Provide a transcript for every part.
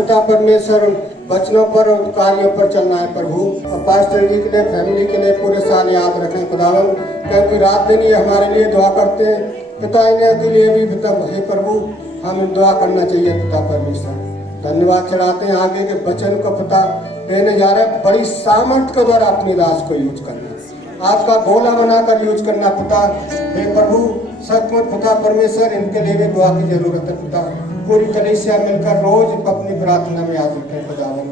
पिता परमेश्वर वचनों पर और कार्यों पर चलना है प्रभु। और पास्टर जी के लिए, फैमिली के लिए पूरे साल याद रखें खुदावन, क्योंकि रात दिन ये हमारे लिए दुआ करते हैं। पिता इन्हें के लिए भी पिता हे प्रभु हमें दुआ करना चाहिए पिता परमेश्वर। धन्यवाद चढ़ाते हैं आगे के वचन को पिता देने जा रहे हैं। बड़ी सामर्थ के द्वारा अपनी दास को यूज करना, आपका गोला बनाकर यूज करना पिता हे प्रभु। सचमुच पिता परमेश्वर इनके लिए भी दुआ की जरूरत है पिता। पूरी कलीसिया मिलकर रोज अपनी प्रार्थना में याद रखें खुदावन।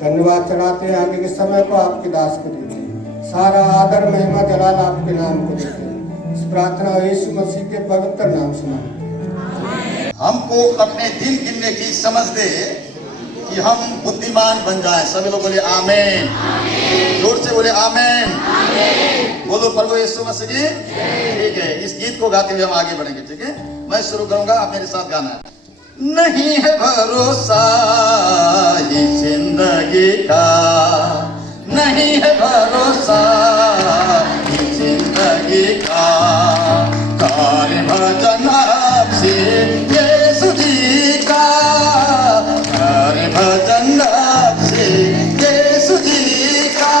धन्यवाद चढ़ाते हैं आगे के समय को आपके दास को देते हैं। सारा आदर महिमा जलाल आपके नाम को देते हैं। इस प्रार्थना यीशु मसीह के पवित्र नाम से मांगते हैं। हमको अपने दिन गिनने की समझ दे कि हम बुद्धिमान बन जाएं। सभी लोग बोले आमीन। जोर से बोले आमीन। बोलो प्रभु यीशु मसीह की। ठीक है, इस गीत को गाते हुए हम आगे बढ़ेंगे। ठीक है, मैं शुरू करूंगा, आप मेरे साथ गाना है। नहीं है भरोसा ये जिंदगी का, नहीं है भरोसा ये जिंदगी का। कार्य भजन आपसे यीशु जी का, कार्य भजन आपसे यीशु जी का।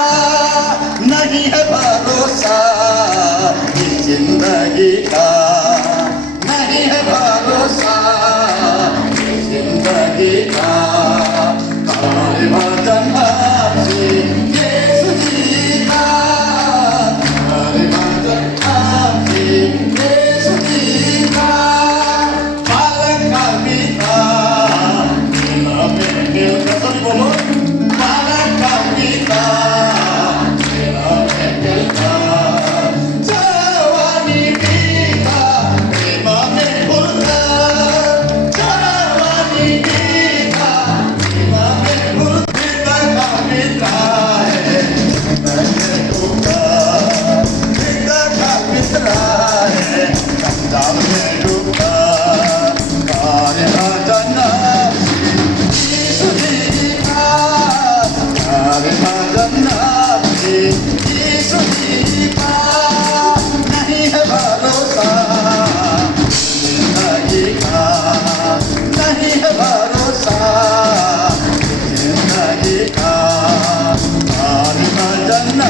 नहीं है भरोसा ये जिंदगी का, नहीं है भरोसा ये जिंदगी का। कार्य भजन आपसे यीशु जी का, कार्य भजन आपसे यीशु जी का। बालक का पिता मेरा बेटे, सभी बोलो बालक का पिता मेरा बेटा। जवानी बीता प्रेम में भूलता, जवानी बीता प्रेम में भूलता। का मित्र है मैं डूबा, पिता का मित्र है संसार में डूबा। कार्य भजन यीशु जी का, कार्य भजन यीशु जी का। नहीं है भरोसा जिंदगी का, नहीं है भरोसा जिंदगी का। कार्य भजन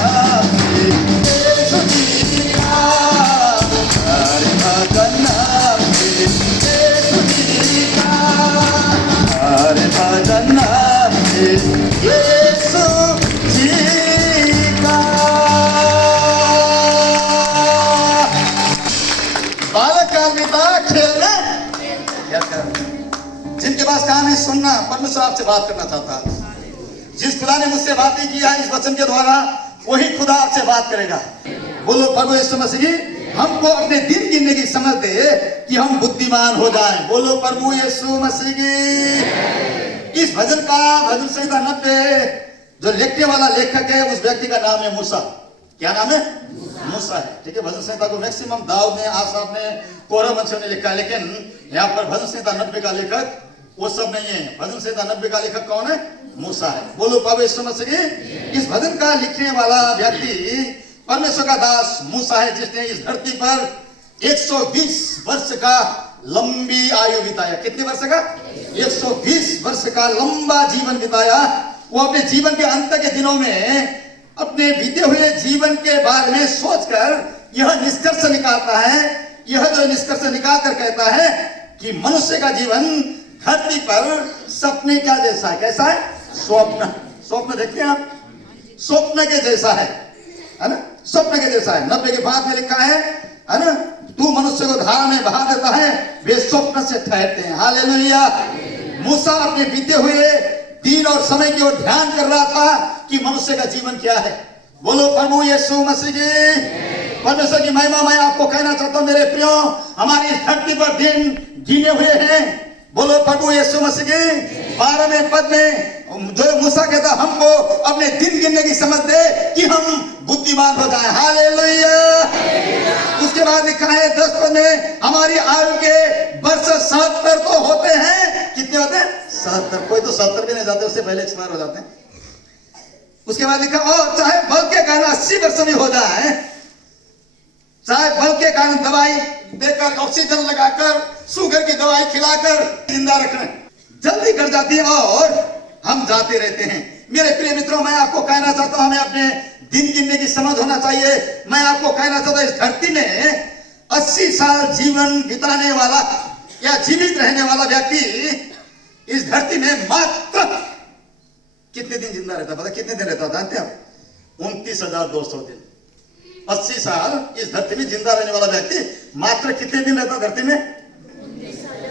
यीशु जी का, कार्य भजन यीशु जी का। कार्य भजन यीशु जी का। बालक का पिता खेलने जिनके पास काम है सुनना, परमेश्वर आपसे बात करना चाहता है। जिस खुदा ने मुझसे बातें किया इस वचन के द्वारा, वही खुदा आपसे बात करेगा। बोलो प्रभु यीशु मसीह की। हमको अपने दिन गिनने की समझ दे कि हम बुद्धिमान हो जाएं। बोलो प्रभु यीशु मसीह की। इस भजन का भजन संहिता 90 जो लिखने वाला लेखक है उस व्यक्ति का नाम है मूसा। क्या नाम है? मूसा है। ठीक है, भजन संहिता को मैक्सिमम दाऊद ने, आसाफ ने, कोरह वंशियों ने लिखा है, लेकिन यहाँ पर भजन संहिता 90 का लेखक वो सब नहीं है। भजन संहिता 90 का लेखक कौन है? मूसा है। बोलो प्रभु यीशु मसीह की। इस भजन का लिखने वाला व्यक्ति परमेश्वर का दास मूसा है, जिसने इस धरती पर 120 वर्ष का लंबी आयु बिताया। कितने वर्ष का? 120 वर्ष का लंबा जीवन बिताया। वो अपने जीवन के अंत के दिनों में अपने बीते हुए जीवन के बारे में सोचकर यह निष्कर्ष निकालता है, यह जो निष्कर्ष निकाल कर कहता है कि मनुष्य का जीवन धरती पर सपने का जैसा है। कैसा है? स्वप्न। स्वप्न देखते हैं आप, स्वप्न के जैसा है ना? स्वप्न के जैसा है। 90 के बाद में लिखा है ना, तू मनुष्य को धारा में बहा देता है, वे स्वप्न से ठहरते हैं। हालेलुया। मूसा अपने बीते हुए दिन और समय की ओर ध्यान कर रहा था कि मनुष्य का जीवन क्या है। बोलो प्रभु यीशु मसीह की। परमेश्वर की महिमा मैं आपको कहना चाहता हूं मेरे प्रियो, हमारी इस धरती पर दिन गिने हुए हैं। बोलो प्रभु यीशु मसीह की। 12वें पद में जो मूसा कहता हमको अपने दिन गिनने की समझ दे कि हम बुद्धिमान हो जाएं। हालेलुया। उसके बाद लिखा है 10 पद में हमारी आयु के वर्ष 70 तो होते हैं। कितने होते हैं? 70। कोई तो 70 भी नहीं जाते, उससे पहले एक्सपायर हो जाते हैं। उसके बाद लिखा और चाहे बल के कारण 80 वर्ष भी हो जाए, चाहे बल के कारण दवाई देकर, ऑक्सीजन लगाकर, शुगर की दवाई खिलाकर जिंदा रखना, जल्दी कट जाती है और हम जाते रहते हैं। मेरे प्रिय मित्रों, मैं आपको कहना चाहता हूं, हमें अपने दिन गिनने की समझ होना चाहिए। मैं आपको कहना चाहता हूं, इस धरती में 80 साल जीवन बिताने वाला या जीवित रहने वाला व्यक्ति इस धरती में मात्र कितने दिन जिंदा रहता? पता कितने दिन रहता जानते हैं आप? 29,200 दिन। 80 साल इस धरती में जिंदा रहने वाला व्यक्ति मात्र कितने दिन रहता धरती में?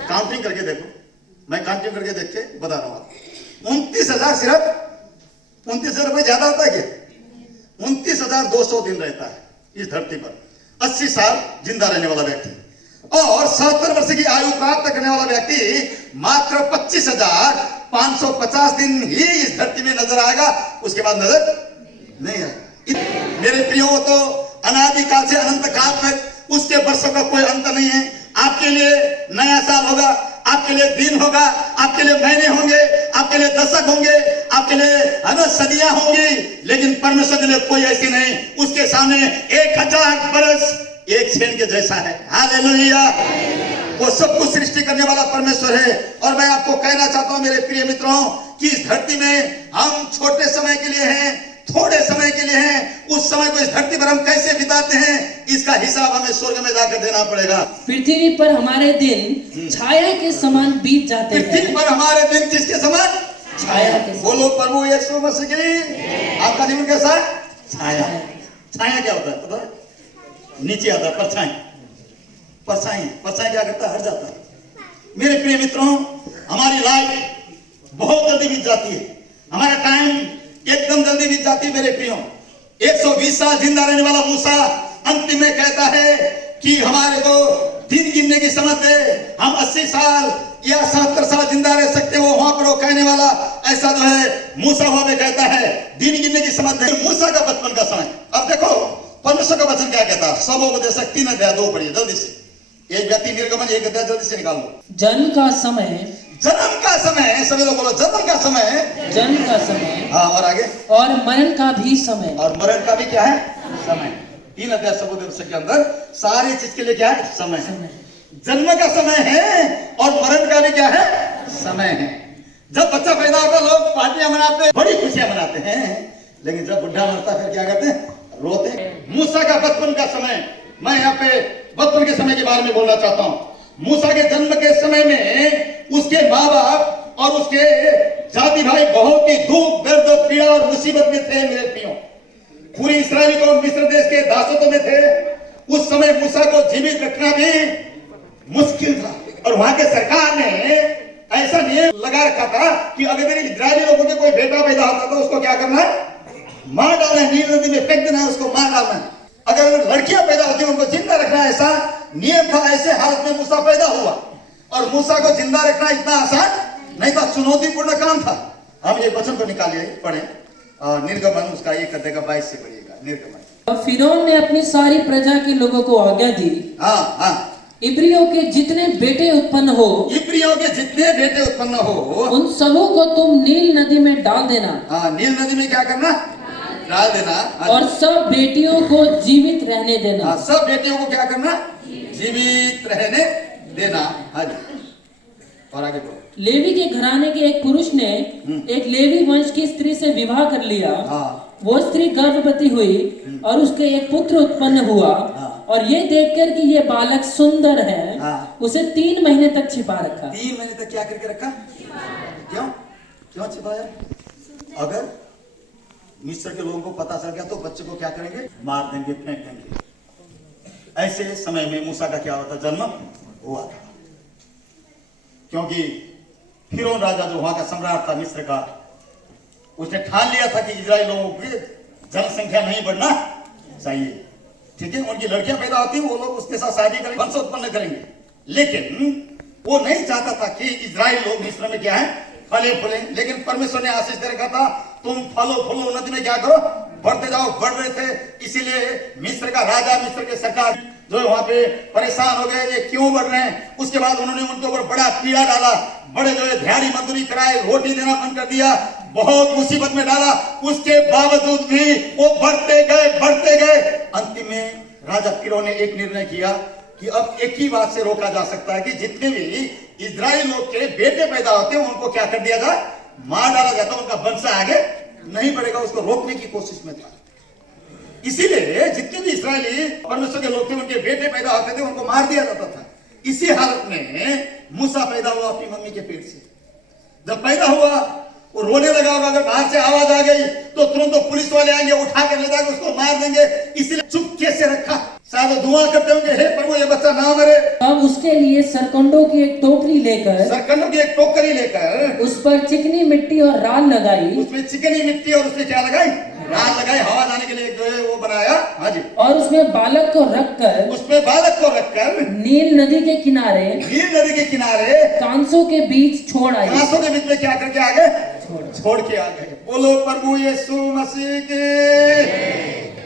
काउंटिंग करके देखो, मैं काउंटिंग करके देख के बता रहा हूं। 29,000 सिर्फ 29,000 रुपये ज्यादा होता है क्या? 29,200 दिन रहता है इस धरती पर 80 साल जिंदा रहने वाला व्यक्ति, और 70 वर्ष की आयु प्राप्त करने वाला व्यक्ति मात्र 25,550 दिन ही इस धरती में नजर आएगा, उसके बाद नजर नहीं आएगा। मेरे प्रियो, तो अनादिकाल से अनंत काल तक उसके वर्षों का कोई अंत नहीं है। आपके लिए नया साल होगा, आपके लिए दिन होगा, आपके लिए महीने होंगे, आपके लिए दशक होंगे, आपके लिए सदियां होंगी, लेकिन परमेश्वर के लिए कोई ऐसी नहीं। उसके सामने 1000 बरस एक क्षण के जैसा है। हालेलुया! वो सब कुछ सृष्टि करने वाला परमेश्वर है। और मैं आपको कहना चाहता हूं मेरे प्रिय मित्रों कि इस धरती में हम छोटे समय के लिए हैं, थोड़े समय के लिए हैं। उस समय को इस धरती पर हम कैसे बिताते हैं, इसका हिसाब हमें स्वर्ग में जाकर देना पड़ेगा। पृथ्वी पर हमारे दिन छाया के समान बीत जाते हैं। पृथ्वी पर हमारे दिन किसके समान? छाया के समान। बोलो प्रभु यीशु मसीह की। आपका जीवन कैसा है? छाया। छाया क्या होता है पता है? नीचे आता है परछाई। परछाई, परछाई क्या करता है? हट जाता है। मेरे प्रिय मित्रों, हमारी लाइफ बहुत जल्दी बीत जाती है, हमारा टाइम एकदम जल्दी बीत जाती है। मेरे प्रियो, 120 साल जिंदा रहने वाला मूसा अंतिम में कहता है कि हमारे को दिन गिनने की समझ दे, हम 80 साल या 70 साल जिंदा रह सकते हो। वहां पर वो कहने वाला ऐसा जो है मूसा वहां पे कहता है दिन गिनने की समझ दे। मूसा का बचपन का समय, अब देखो परमेश्वर का वचन क्या कहता है। सबोपदेशक 3 अध्याय 2 पढ़िए जल्दी से। एक व्यक्ति निर्गमन 1 अध्याय जल्दी से निकाल लो। जन्म का समय, जन्म का समय, सभी लोग बोलो जन्म का समय, जन्म का समय, हाँ और आगे, और मरण का भी समय, और मरण का भी क्या है? समय। 3 अध्याय सबोपदेशक के अंदर सारी चीज के लिए क्या है? समय है। जन्म का समय है और मरण का भी क्या है? समय है। जब बच्चा पैदा होता है लोग पार्टियां मनाते हैं, बड़ी खुशियां मनाते हैं, लेकिन जब बुढ़ा मरता फिर क्या करते हैं? रोते हैं। मूसा का बचपन का समय, मैं यहाँ पे बचपन के समय के बारे में बोलना चाहता हूँ। मूसा के जन्म के समय में उसके माँ बाप और उसके जाति भाई बहुत ही दुख, दर्द, पीड़ा और मुसीबत में थे। मेरे प्रियो, पूरी इस्राएली को मिस्र देश के दासत्व में थे। उस समय मूसा को जीवित रखना भी मुश्किल था, और वहां के सरकार ने ऐसा नियम लगा रखा था कि अगर इस्राएली लोगों के कोई बेटा पैदा होता था उसको क्या करना है? मार डालना है, नील नदी में फेंक देना है, उसको मार डालना है। अगर लड़कियां पैदा होती उनको जिंदा रखना है, ऐसा नियम था। ऐसे हालत में मूसा पैदा हुआ, और मूसा को जिंदा रखना इतना आसान नहीं था, चुनौतीपूर्ण काम था। हम ये वचन को निकालिए, पढ़े निर्गमन उसका 1 अध्याय का 22 से पढ़िएगा। निर्गमन। और फिरौन ने अपनी सारी प्रजा के लोगों को आज्ञा दी, हाँ हाँ, इब्रियों के जितने बेटे उत्पन्न हो, इब्रियों के जितने बेटे उत्पन्न हो, उन सबों को तुम नील नदी में डाल देना। हाँ, नील नदी में क्या करना? डाल देना। और सब बेटियों को जीवित रहने देना। हाँ, सब बेटियों को क्या करना? जीवित रहने देना। हाँ जी, और आगे बोलो। लेवी के घराने के एक पुरुष ने एक लेवी वंश की स्त्री से विवाह कर लिया। हाँ। वो स्त्री गर्भवती हुई और उसके एक पुत्र उत्पन्न हुआ। हाँ। और ये देखकर कि ये बालक सुंदर है, हाँ। उसे 3 महीने तक छिपा रखा। 3 महीने तक क्या करके रखा? क्यों क्यों छिपाया? अगर मिस्र के लोगों को पता चल गया तो बच्चे को क्या करेंगे? मार देंगे, फेंक देंगे। ऐसे समय में मूसा का क्या होता? जन्म हुआ था, क्योंकि फिरौन राजा जो वहां का सम्राट था मिस्र का, उसने ठान लिया था कि इजराइल लोगों की जनसंख्या नहीं बढ़ना चाहिए। ठीक है, उनकी लड़कियां पैदा होती हैं, वो लोग उसके साथ शादी करेंगे, वंश उत्पन्न करेंगे। लेकिन वो नहीं चाहता था कि इजराइल लोग मिस्र में क्या है? फले फूले। लेकिन परमेश्वर ने आशीष दे रखा था, तुम फलो फूलो, नदी में क्या करो? बढ़ते जाओ। बढ़ रहे थे, इसीलिए मिस्र का राजा, मिस्र के सरकार जो वहां पे परेशान हो गए, ये क्यों बढ़ रहे हैं। उसके बाद उन्होंने उनके ऊपर बड़ा पीड़ा डाला, बड़े जो है ध्याड़ी मजदूरी कराए, रोटी देना बंद कर दिया, बहुत मुसीबत में डाला। उसके बावजूद भी वो बढ़ते गए, बढ़ते गए। अंतिम में राजा फिरौन ने एक निर्णय किया कि अब एक ही बात से रोका जा सकता है कि जितने भी इजराइल लोग के बेटे पैदा होते हैं उनको क्या कर दिया जाए, मार डाला जाता, उनका वंश आगे नहीं बढ़ेगा, उसको रोकने की कोशिश में था। इसीलिए जितने भी इस्राएली परमेश्वर के लोग थे उनके बेटे पैदा होते थे उनको मार दिया जाता था। इसी हालत में मूसा पैदा हुआ अपनी मम्मी के पेट से। जब पैदा हुआ वो रोने लगा होगा, अगर बाहर से आवाज आ गई तो तुरंत तो पुलिस वाले आएंगे, उठा कर ले जाएंगे, उसको मार देंगे, इसीलिए चुप कैसे रखा। शायद दुआ करते होंगे, हे प्रभु ये बच्चा ना मरे। अब उसके लिए सरकंडों की एक टोकरी लेकर, सरकंडों की एक टोकरी लेकर उस पर चिकनी मिट्टी और राल लगाई, उसमें चिकनी मिट्टी और उसमें क्या लगाई, राल लगाई, हवा जाने के लिए जो है वो बनाया। हाँ जी। और उसमें बालक को रखकर, उसमें बालक को रखकर नील नदी के किनारे, नील नदी के किनारे कांसों के बीच छोड़ आई। कांसों के बीच में क्या करके आ गए, छोड़ के आ गए। बोलो प्रभु यीशु मसीह के।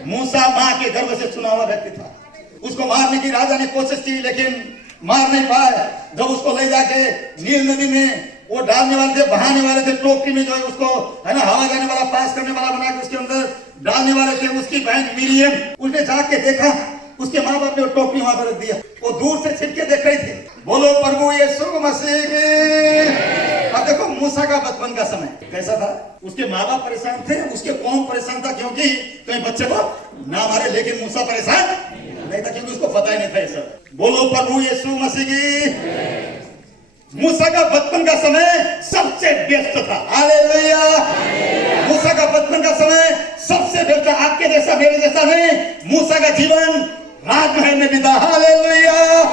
मूसा माँ के गर्भ से चुना हुआ व्यक्ति था, उसको मारने की राजा ने कोशिश की लेकिन मार नहीं पाए। जब उसको ले जाके नील नदी में वो डालने वाले थे, बहाने वाले थे, टोकरी में जो है उसको है ना हवा जाने वाला, पास करने वाला बना के उसके अंदर डालने वाले थे, उसकी बहन मिरियम उसने जाके देखा, उसके माँ बाप ने वो टोकरी वहां पर रख दिया, वो दूर से छिपके देख रही थी। बोलो प्रभु यीशु मसीह की। अब देखो मूसा का बचपन का समय कैसा था, उसके माँ बाप परेशान थे, उसके कौम परेशान था, क्योंकि कहीं बच्चे को ना मारे, लेकिन मूसा परेशान नहीं था क्योंकि उसको पता ही नहीं था ये सब। बोलो प्रभु यीशु मसीह की। मूसा का बचपन का समय सबसे बेस्ट था। हालेलुया। मूसा का बचपन का समय सबसे बेस्ट था। आपके जैसा मेरे जैसा नहीं, मूसा का जीवन राजमहल में बीता। हालेलुया।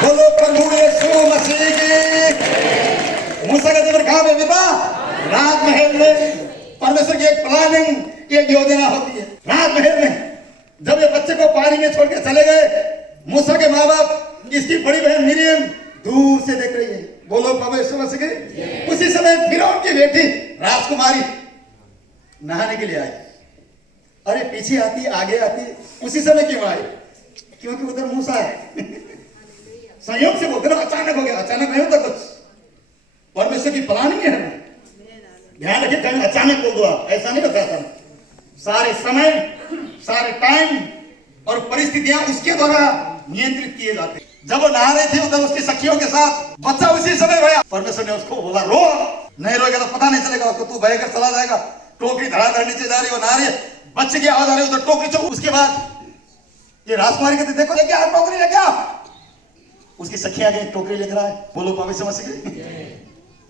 बोलो प्रभु यीशु मसीह की। मूसा का जीवन कहां में बीता, राजमहल में। परमेश्वर की एक प्लानिंग, एक योजना होती है राजमहल में। जब ये बच्चे को पानी में छोड़ के चले गए, मूसा के माँ बाप इसकी बड़ी बहन मिरियम दूर से देख रही है। बोलो प्रभु यीशु मसीह की। उसी समय फिरौन की बेटी राजकुमारी नहाने के लिए आई। अरे पीछे आती, आगे आती, उसी समय क्यों आई, क्योंकि उधर मूसा है। संयोग से बोलते ना, अचानक हो गया, अचानक नहीं होता कुछ, परमेश्वर की प्लानिंग है। ध्यान रखिए, कहीं अचानक बोल दो आप, ऐसा नहीं होता। अचानक सारे समय, सारे टाइम और परिस्थितियां उसके द्वारा नियंत्रित किए जाते। जब वो नहा रहे थे उधर उसकी सखियों के साथ, बच्चा उसी समय रोया। परमेश्वर ने उसको बोला रो, नहीं रोएगा तो पता नहीं चलेगा उसको, तू बहकर चला जाएगा। टोकरी धड़ाधड़ नीचे जा रही, वो नहा रही है, बच्चे की आवाज आ रही है, उधर टोकरी चौक। उसके बाद ये राजकुमारी कहते देखो लेके आ, टोकरी लेके आ। उसकी सखियां गई, टोकरी लेकर आए। बोलो प्रभु यीशु मसीह की।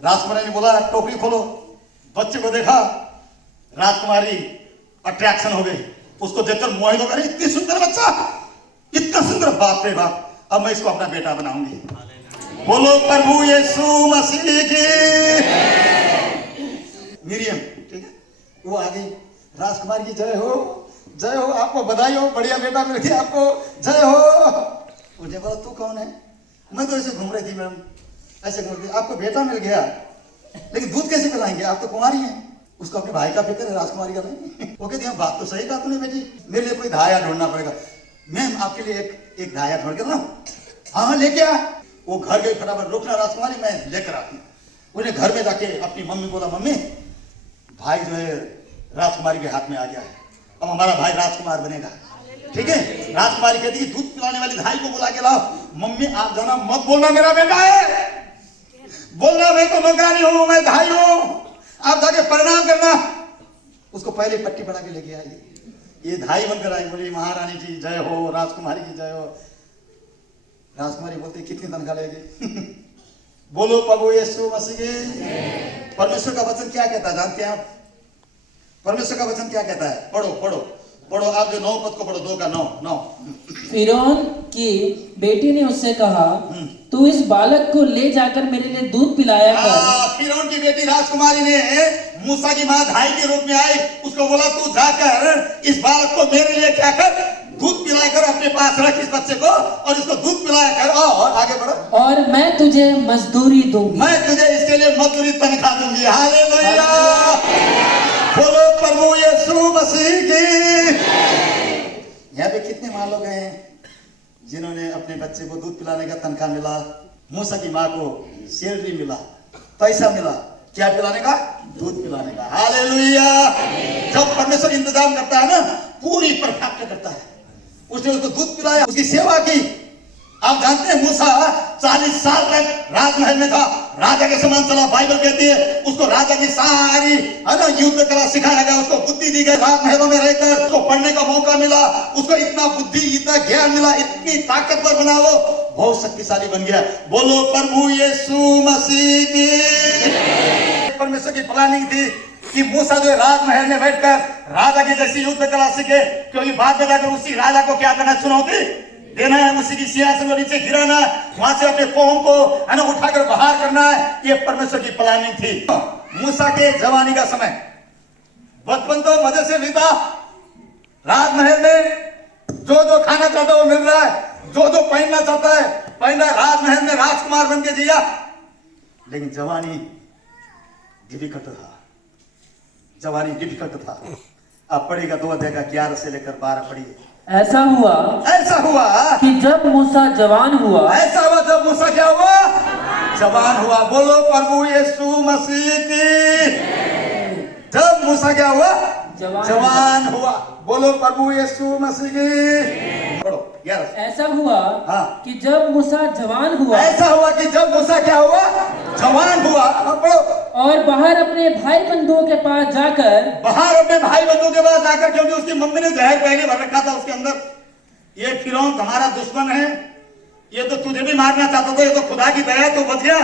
राजकुमारी ने बोला टोकरी खोलो, बच्चे को देखा, राजकुमारी अट्रैक्शन हो गई, उसको देखकर मोहित हो गई। इतनी सुंदर बच्चा, इतना सुंदर, बाप रे बाप, अब मैं इसको अपना बेटा बनाऊंगी। बोलो प्रभु यीशु मसीह की। मिरियम, ठीक है, वो आ गई। राजकुमारी की जय हो, जय हो, आपको बधाई हो, बढ़िया बेटा मिल गया आपको, जय हो। मुझे बोला तू कौन है? मैं तो ऐसे घूम रही थी मैम, ऐसे घूम रही थी, आपको बेटा मिल गया, लेकिन दूध कैसे पिलाएंगे, आप तो कुंवारी हैं। उसको अपने भाई का फिक्र है, राजकुमारी का नहीं। वो कहती है बात तो सही कहा तूने बेटी, मेरे लिए कोई धाया ढूंढना पड़ेगा। मैम आपके लिए एक धाया ढूंढ के लाऊं? हाँ लेके आ। वो घर गई, फटाफट रोकना राजकुमारी, मैं लेकर आती। उन्हें घर में जाके अपनी मम्मी बोला, मम्मी भाई जो है राजकुमारी के हाथ में आ गया है, अब हमारा भाई राजकुमार बनेगा। ठीक है, राजकुमारी कहती है दूध पिलाने वाली धाई को बुला के लाओ। मम्मी आप जाना मत बोलना मेरा बेटा है, बोलना मैं तो नौकरानी हूं, मैं धाई हूं, आप जाके प्रणाम करना। उसको पहले पट्टी पड़ा के लेके आई, ये धाई बनकर आई, बोली महारानी की जय हो, राजकुमारी की जय हो। राजकुमारी बोलती कितनी तनख्वाह लेगी? बोलो प्रभु यीशु मसीह की। परमेश्वर का वचन क्या कहता है जानते हैं आप? परमेश्वर का वचन क्या कहता है? पढ़ो पढ़ो पढ़ो, आप जो 9 पद को पढ़ो, 2 का 9। फिरौन की बेटी ने उससे कहा, तू इस बालक को ले जाकर मेरे लिए दूध पिलाया कर। फिरौन की बेटी राजकुमारी ने मूसा की माँ धाई के रूप में आई, उसको बोला तू जाकर इस बालक को मेरे लिए क्या कर, दूध पिलाया कर, अपने पास रख इस बच्चे को और इसको दूध पिलाया कर, और आगे बढ़ो। और मैं तुझे मजदूरी दूंगी, मैं तुझे इसके लिए मजदूरी तनख्वाह दूंगी। हालेलुया। बोलो प्रभु यीशु मसीह की। यहाँ पे कितने माँ लोग हैं जिन्होंने अपने बच्चे को दूध पिलाने का तनख्वाह मिला, मूसा की माँ को सैलरी मिला, पैसा मिला, क्या पिलाने का? दूध पिलाने का। हालेलुया। जब परमेश्वर इंतजाम करता है ना, पूरी परफेक्ट करता है। उसने उसको दूध पिलाया, उसकी सेवा की, आप जानते हैं मूसा 40 साल तक राजमहल में था, राजा के समान चला। बाइबल कहती है उसको राजा की सारी युद्ध कला सिखाया गया, उसको बुद्धि दी गई। राजमहलों में रहकर उसको पढ़ने का मौका मिला, उसको इतना बुद्धि इतना ज्ञान मिला, इतनी ताकतवर बना, वो बहुत शक्तिशाली बन गया। बोलो प्रभु यीशु मसीह की। परमेश्वर की प्लानिंग थी कि मूसा जो राजमहल में बैठकर राजा की जैसी युद्ध कला सीखे, क्योंकि बाद में जाकर उसी राजा को क्या करना, चुनौती देना है, उसी की सिंहासन को नीचे गिराना, वहां से अपने कौम को है ना उठाकर बाहर करना है। ये परमेश्वर की प्लानिंग थी। मूसा के जवानी का समय, बचपन तो मजे से बीता, राजमहल में जो जो खाना चाहता है वो मिल रहा है, जो जो पहनना चाहता है पहन रहा है, राजमहल में राजकुमार बन के जिया। लेकिन जवानी डिफिकल्ट था, जवानी डिफिकल्ट था। अब पढ़ेगा 2 अध्याय का 11 से लेकर 12 पढ़िए। ऐसा हुआ कि जब मूसा जवान हुआ, ऐसा हुआ जब मूसा क्या हुआ, जवान हुआ। बोलो प्रभु यीशु मसीह की। जब मूसा क्या हुआ, जवान हुआ। बोलो प्रभु यीशु मसीह की। पढ़ो 11। ऐसा हुआ कि जब मूसा जवान हुआ, ऐसा हुआ कि जब मूसा क्या हुआ, जवान हुआ। पढ़ो। और बाहर अपने भाई बंधुओं के पास जाकर, क्योंकि उसकी मम्मी ने जहर पहले भर रखा था उसके अंदर। ये फिरौन तुम्हारा दुश्मन है, ये तो तुझे भी मारना चाहता था, ये तो खुदा की दया तो बच गया।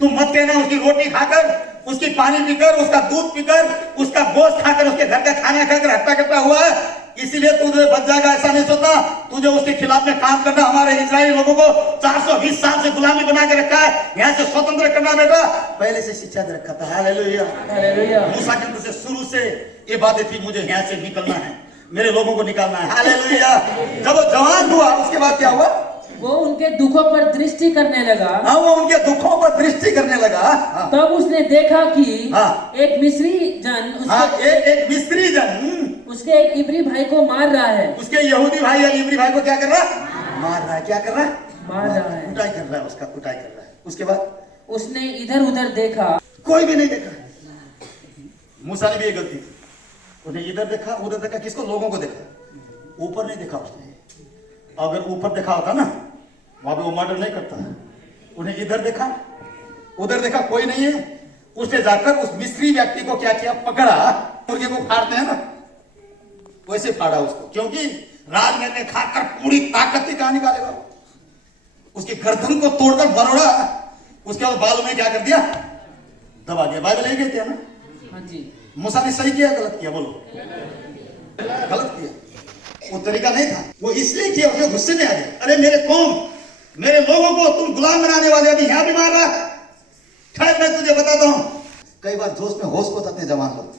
तुम मत कहना उसकी रोटी खाकर, उसकी पानी पीकर, उसका दूध पीकर, उसका गोश्त खाकर, उसके घर का खाना खाकर हट्टा कट्टा हुआ है, इसीलिए तुझे बच जाएगा, ऐसा नहीं सोचना। तुझे उसके खिलाफ में काम करना। हमारे इजरायली लोगों को 420 साल से गुलामी बना के रखा है, यहाँ से स्वतंत्र करना बेटा पहले से शिक्षा दे रखा था। Hallelujah, hallelujah. मूसा के अंदर से शुरू से ये बातें थी, मुझे यहाँ से निकलना है, मेरे लोगों को निकालना है। हालेलुया। जब वो जवान हुआ उसके बाद क्या हुआ, वो उनके दुखों पर दृष्टि करने लगा। हाँ, वो उनके दुखों पर दृष्टि करने लगा। हाँ। तब उसने देखा कि एक मिस्री जन एक मिस्री जन उसके एक इब्री भाई को मार रहा है। उसके यहूदी भाई या इब्री भाई को क्या कर रहा है, मार रहा है। क्या कर रहा है, मार रहा है, कुटाई कर रहा है, उसका कुटाई कर रहा है। उसके बाद उसने इधर उधर देखा, कोई भी नहीं देखा। मूसा ने भी ये गलती की, उसने इधर देखा उधर देखा, किसको, लोगों को देखा, ऊपर नहीं देखा उसने। अगर ऊपर देखा होता ना, वहां पे वो मर्डर नहीं करता। उन्हें इधर देखा उधर देखा, कोई नहीं है। उसने जाकर उस मिस्री व्यक्ति को क्या किया, पकड़ा। मुर्गे को फाड़ते हैं ना, वैसे फाड़ा उसको, क्योंकि राजमहल में खाकर पूरी ताकत की कहां निकालेगा। उसकी गर्दन को तोड़कर बरोड़ा, उसके बाद बालों में क्या कर दिया, दबा दिया। बाइबल यही कहते हैं ना। हाँ जी। मूसा ने सही किया गलत किया, बोलो। गलत किया, वो तरीका नहीं था। वो इसलिए किया, उसके गुस्से में आ गया। अरे मेरे कौम, मेरे लोगों को तुम गुलाम बनाने वाले, अभी यहां भी मार रहा। खैर मैं तुझे बताता हूं, कई बार जोश में होश खो जाते हैं जवान लोग।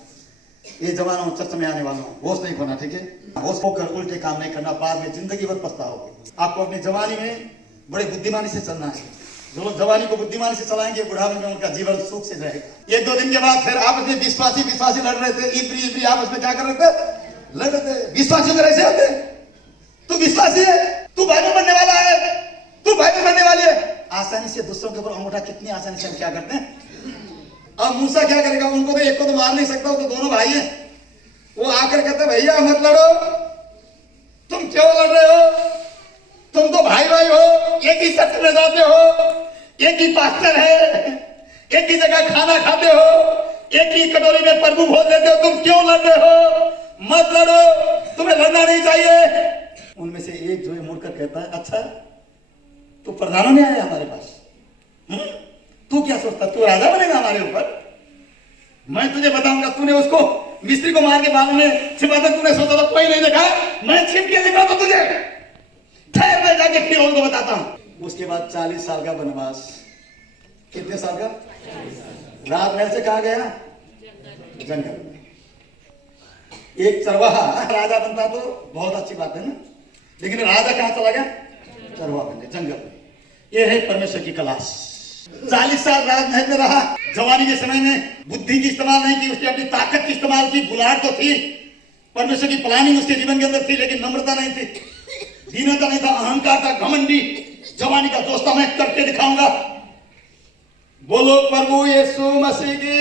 ये जवान चर्च में आने वाला हूं, होश नहीं खोना, ठीक है। होश होकर उल्टे काम नहीं करना, बाद में जिंदगी भर पछताओगे। आपको अपनी जवानी में बड़े बुद्धिमानी से चलना है। जो लोग जवानी को बुद्धिमानी से चलाएंगे, बुढ़ापे में उनका जीवन सुख से रहेगा। 1-2 दिन के बाद फिर आपस में विश्वासी लड़ रहे थे, इब्री आपस में क्या कर रहे थे, लड़ रहे थे। विश्वासियों के ऐसे होते, तू विश्वासी है, तू बाइबल पढ़ने वाला है, तू बाइबल पढ़ने वाली है। आसानी से दूसरों के ऊपर अंगूठा, कितनी आसानी से हम क्या करते हैं। अब मूसा क्या करेगा, उनको तो एक को तो मार नहीं सकता, वो तो दोनों भाई हैं। वो आकर कहते भैया मत लड़ो, तुम क्यों लड़ रहे हो, तुम तो भाई भाई हो, एक ही सत्र में जाते हो, एक ही पास्टर है, एक ही जगह खाना खाते हो, एक ही कटोरी में प्रभु भोज देते हो, तुम क्यों लड़ रहे हो, मत लड़ो, तुम्हें लड़ना नहीं चाहिए। उनमें से एक जो है मुड़कर कहता है, अच्छा तू प्रधानों में आया हमारे पास, तू क्या सोचता, तू राजा बनेगा हमारे ऊपर। मैं तुझे बताऊंगा, तूने उसको मिस्त्री को मार के बालों में छिपा था, तूने सोचा था कोई नहीं देखा, मैं छिप के दिखा था तुझे। ठहर मैं जाके फिर उनको बताता हूं। उसके बाद 40 साल का वनवास। कितने साल का, राजमहल से कहा गया, जंगल में। एक चरवाहा राजा बनता तो बहुत अच्छी बात है ना, लेकिन राजा कहां चला गया, चरवाहा बनने, जंगल में। यह है परमेश्वर की क्लास। 40 साल राजमहल में रहा, जवानी के समय में बुद्धि की इस्तेमाल नहीं की, उसकी अपनी ताकत की इस्तेमाल की। बुलाहट तो थी, परमेश्वर की प्लानिंग उसके जीवन के अंदर थी, लेकिन नम्रता नहीं थी, दीनता नहीं था, अहंकार था, घमंडी। जवानी का दोस्ता मैं करके दिखाऊंगा। बोलो प्रभु यीशु मसीह की।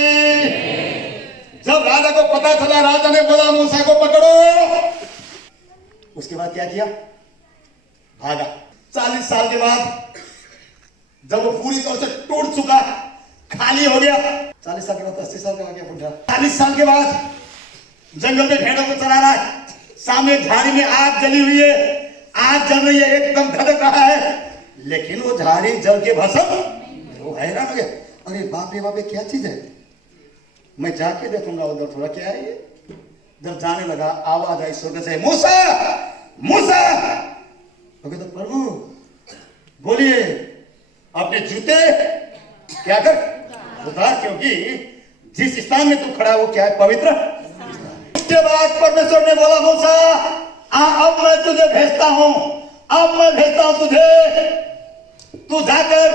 जब राजा को पता चला, राजा ने बोला मूसा को पकड़ो। उसके बाद क्या किया, भागा। 40 साल के बाद जब वो पूरी तरह से टूट चुका, खाली हो गया, 40 साल के बाद 80 साल का हो गया बुढ़ा, 40 साल के बाद जंगल में भेड़ों को चरा रहा है, सामने झाड़ी में आग जली हुई है, आग जल रही है, एकदम धधक रहा है, लेकिन वो झाड़ी जल के भस्म, वो हैरान हो गया, अरे बाप रे बाप, क्या चीज है, मैं जाके देखूंगा उधर थोड़ा, क्या है ये। जब जाने लगा, आवाज आई स्वर्ग से, मूसा मूसा। तो कहते प्रभु बोलिए, अपने जूते क्या कर उतार, क्योंकि जिस स्थान में तू खड़ा है वो क्या है, पवित्र। उसके बाद परमेश्वर ने बोला, मूसा अब मैं तुझे भेजता हूं, अब मैं भेजता हूं तुझे, तू जाकर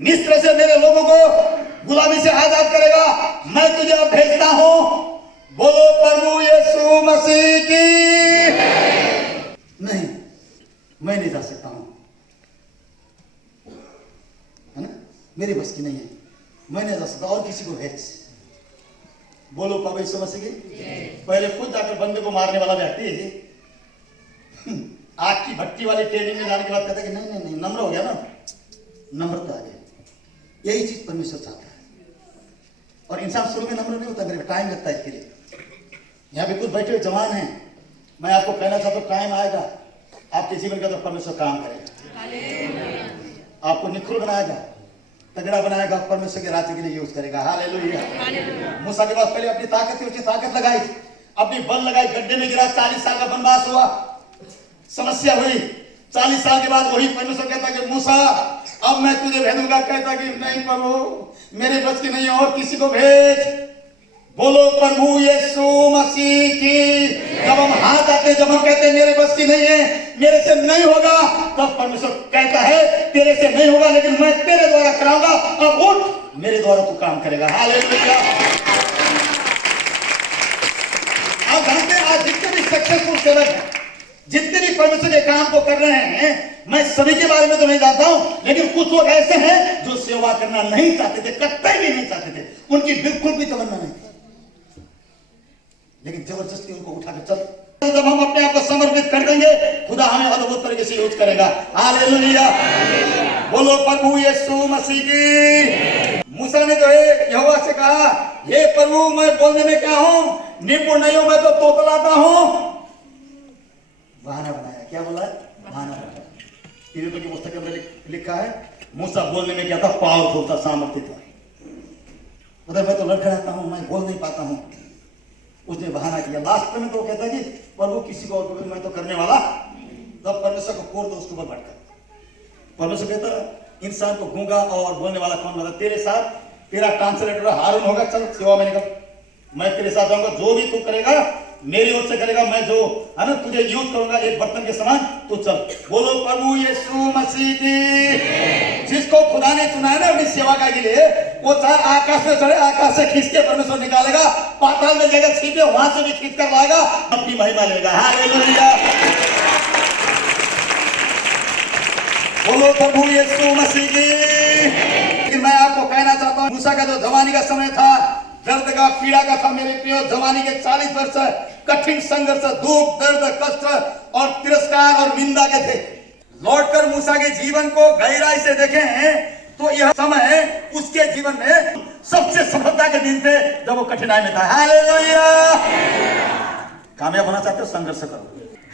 मिस्र से मेरे लोगों को गुलामी से आजाद करेगा, मैं तुझे अब भेजता हूं। बोलो प्रभु यीशु मसीह की। नहीं, मैं नहीं जा सकता हूं, है ना, मेरी बस की नहीं है, मैं नहीं जा सकता, और किसी को भेज। बोलो प्रभु यीशु मसीह की। पहले खुद जाकर बंदे को मारने वाला व्यक्ति है जी, आग की भट्टी वाली ट्रेनिंग में जाने के बाद कहता है कि नहीं नहीं नहीं, नम्र हो गया ना, नम्रता आ गई। यही चीज परमेश्वर चाहता है, और इंसान शुरू में नम्र नहीं होता, मेरे टाइम लगता है इसके लिए। यहाँ पे कुछ बैठे हुए जवान हैं, मैं आपको कहना चाहता हूँ, टाइम आएगा आपके जीवन का तो परमेश्वर काम करेगा, आपको निखुर बनाएगा, तगड़ा बनाएगा, परमेश्वर के राज्य के लिए यूज करेगा। हालेलुया। मूसा के पास पहले अपनी ताकत थी, उसकी ताकत लगाई, अपनी बल लगाई, गड्ढे में गिरा, 40 साल का वनवास हुआ, समस्या हुई। 40 साल के बाद वही परमेश्वर कहता कि मूसा अब मैं तुझे भेजूंगा, कहता कि नहीं प्रभु मेरे बस की नहीं, और किसी को भेज। बोलो प्रभु यीशु मसीह की। जब हम हाथ आते, जब हम कहते हैं मेरे बस की नहीं है, मेरे से नहीं होगा, तब परमेश्वर कहता है तेरे से नहीं होगा, लेकिन मैं तेरे द्वारा कराऊंगा, अब उठ, मेरे द्वारा तू काम करेगा। हालेलुया। आप जानते हैं आज जितने भी सक्सेसफुल सेवक हैं, जितने भी परमेश्वर के काम को कर रहे हैं, मैं सभी के बारे में तो नहीं जानता हूं, लेकिन कुछ लोग ऐसे हैं जो सेवा करना नहीं चाहते थे, कतई भी नहीं चाहते थे, उनकी बिल्कुल भी तमन्ना नहीं, लेकिन जबरदस्ती उनको उठा के चल। जब हम अपने आप को समर्पित कर देंगे, खुदा हमें अद्भुत तरीके से यूज करेगा। हालेलुया। बोलो प्रभु यीशु मसीह की। मूसा ने जो है यहोवा से कहा, हे प्रभु मैं बोलने में क्या हूं, निपुण नहीं हूं, मैं तो तोतलाता हूं। बहाना बनाया, क्या बोला, बहाना बनाया। पीरियों की पुस्तक के अंदर लिखा है, मूसा बोलने में क्या था, पावरफुल था, सामर्थ्य था, मतलब मैं तो लड़खड़ाता हूं, मैं बोल नहीं पाता हूं, उसने बहाना किया। लास्ट में तो कहता कि प्रभु किसी को और मैं तो करने वाला, तब परमेश्वर को कोर दो उसके ऊपर भटका। परमेश्वर कहता इंसान को गूंगा और बोलने वाला कौन बता, तेरे साथ तेरा ट्रांसलेटर हारून होगा, चल सेवा में निकल, मैं तेरे साथ जाऊंगा, जो भी तू करेगा मेरी ओर से करेगा, मैं जो है ना तुझे यूज करूंगा एक बर्तन के समान, तू चल। बोलो प्रभु यीशु मसीह की। जिसको खुदा ने चुना है ना अपनी सेवा के लिए, वो चाहे आकाश में चढ़े, आकाश से खींच के परमेश्वर निकालेगा, पाताल में जगह छिपे वहां से भी खींच कर लाएगा, अपनी महिमा लेगा। हालेलुया। बोलो प्रभु यीशु मसीह की। लेकिन मैं आपको कहना चाहता हूँ, मूसा का जो जवानी का समय था, दर्द का पीड़ा का था मेरे प्रियो, जवानी के 40 वर्ष कठिन संघर्ष, दुख, दर्द, कष्ट और तिरस्कार और निंदा के थे। लौटकर मूसा के जीवन को गहराई से देखें तो यह समय उसके जीवन में सबसे सफलता के दिन थे, जब वो कठिनाई में था। हालेलुया। कामयाब होना चाहते हो, संघर्ष करो।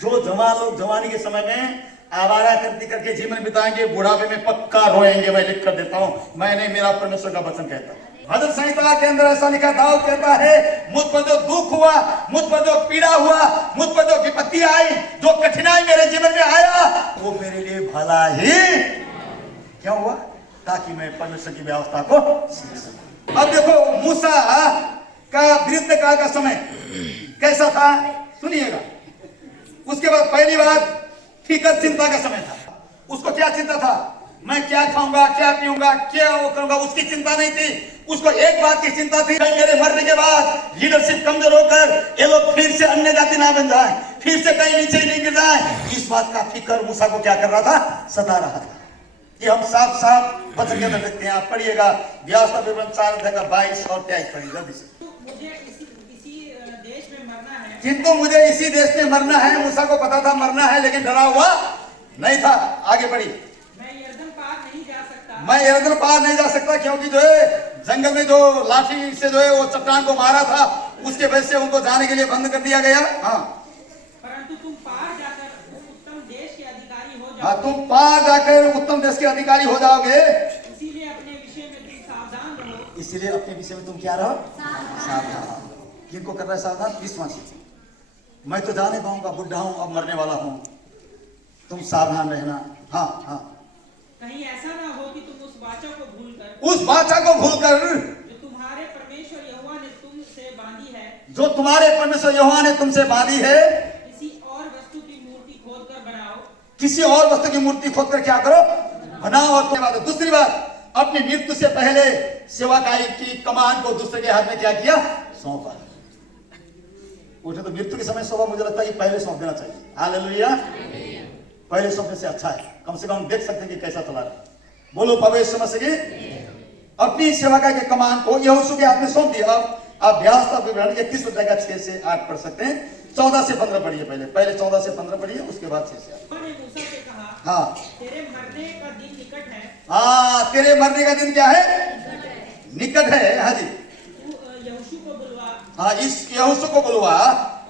जो जवान लोग जवानी के समय में आवारा करके जीवन बिताएंगे, बुढ़ापे में पक्का रोएंगे। मैं लिख कर देता हूं, मैं नहीं, मेरा परमेश्वर का वचन कहता है। भजन संहिता के अंदर ऐसा लिखा, दाऊद कहता है, मुझ पर जो दुख हुआ, मुझ पर जो पीड़ा हुआ, मुझ पर जो विपत्ति आई, जो कठिनाई मेरे जीवन में आया, वो मेरे लिए भला ही क्यों हुआ, ताकि मैं परमेश्वर की व्यवस्था को सीख सकूं। अब देखो मूसा का विरुद्ध काल का समय कैसा था, सुनिएगा। उसके बाद पहली बात फिकर चिंता का समय था। उसको क्या चिंता था, मैं क्या खाऊंगा, क्या पीऊंगा, क्या वो करूंगा, उसकी चिंता नहीं थी। उसको एक बात की चिंता थी, कहीं मेरे मरने के बाद लीडरशिप कमजोर होकर ये लोग फिर से अन्य जाति ना बन जाए, फिर से कहीं नीचे नहीं गिर जाए। इस बात का फिक्र मूसा को क्या कर रहा था, सता रहा था। ये हम साफ साफ वचन के अंदर देखते हैं, आप पढ़िएगा व्यवस्था विवरण 4 अध्याय का 22 और 23 पढ़िए जल्दी से। किंतु मुझे इसी देश में मरना है। मूसा को पता था मरना है, लेकिन डरा हुआ नहीं था। आगे बढ़ी। मैं यरदन पार नहीं जा सकता। मैं यरदन पार नहीं जा सकता क्योंकि जो है जंगल में जो लाठी से जो है वो चट्टान को मारा था, उसके वजह से उनको जाने के लिए बंद कर दिया गया। हाँ, परंतु तुम पार जाकर उस उत्तम देश के अधिकारी हो हाँ, जाओगे। तुम पार जाकर उत्तम देश के अधिकारी हो जाओगे। इसीलिए अपने विषय में तुम सावधान रहो। इसीलिए अपने विषय में तुम क्या रहो? सावधान। किनको कर रहा है सावधान? विश्वासी। मैं तो जाने पाऊंगा, बुढ़ा हूं, अब मरने वाला हूं, तुम सावधान रहना। हाँ हाँ। कहीं ऐसा ना हो कि तुम उस वाचा को भूलकर, उस वाचा को भूलकर जो तुम्हारे परमेश्वर यहोवा ने तुमसे बांधी है, जो तुम्हारे परमेश्वर यहोवा ने तुमसे बांधी है, किसी और वस्तु की मूर्ति खोदकर बनाओ। किसी और वस्तु की मूर्ति खोदकर क्या करो? बनाओ। और दूसरी बात, अपनी मृत्यु से पहले सेवकाई की कमान को दूसरे के हाथ में क्या किया? सौंपा। उठे तो मृत्यु के समय सौंपा, मुझे लगता है कि पहले सौंप देना चाहिए। हालेलुया। पहले सौंपने से अच्छा है, कम से कम देख सकते हैं कि कैसा चला रहा है। बोलो प्रभु समझ सके। अपनी सेवकाई के कमान को यहोशू के हाथ में सौंप दिया। अब अभ्यास का विवरण 31 अध्याय का 6 से 8 पढ़ सकते हैं। 14 से 15 पढ़िए। पहले 14 से 15 पढ़िए, उसके बाद 6 से 8। यहोवा ने मूसा से कहा, हाँ तेरे मरने का दिन निकट है। हाँ, तेरे मरने का दिन क्या है? निकट है। हाँ जी। तू यहोशू को बुलवा, हाँ, इस यहोशू को बुलवा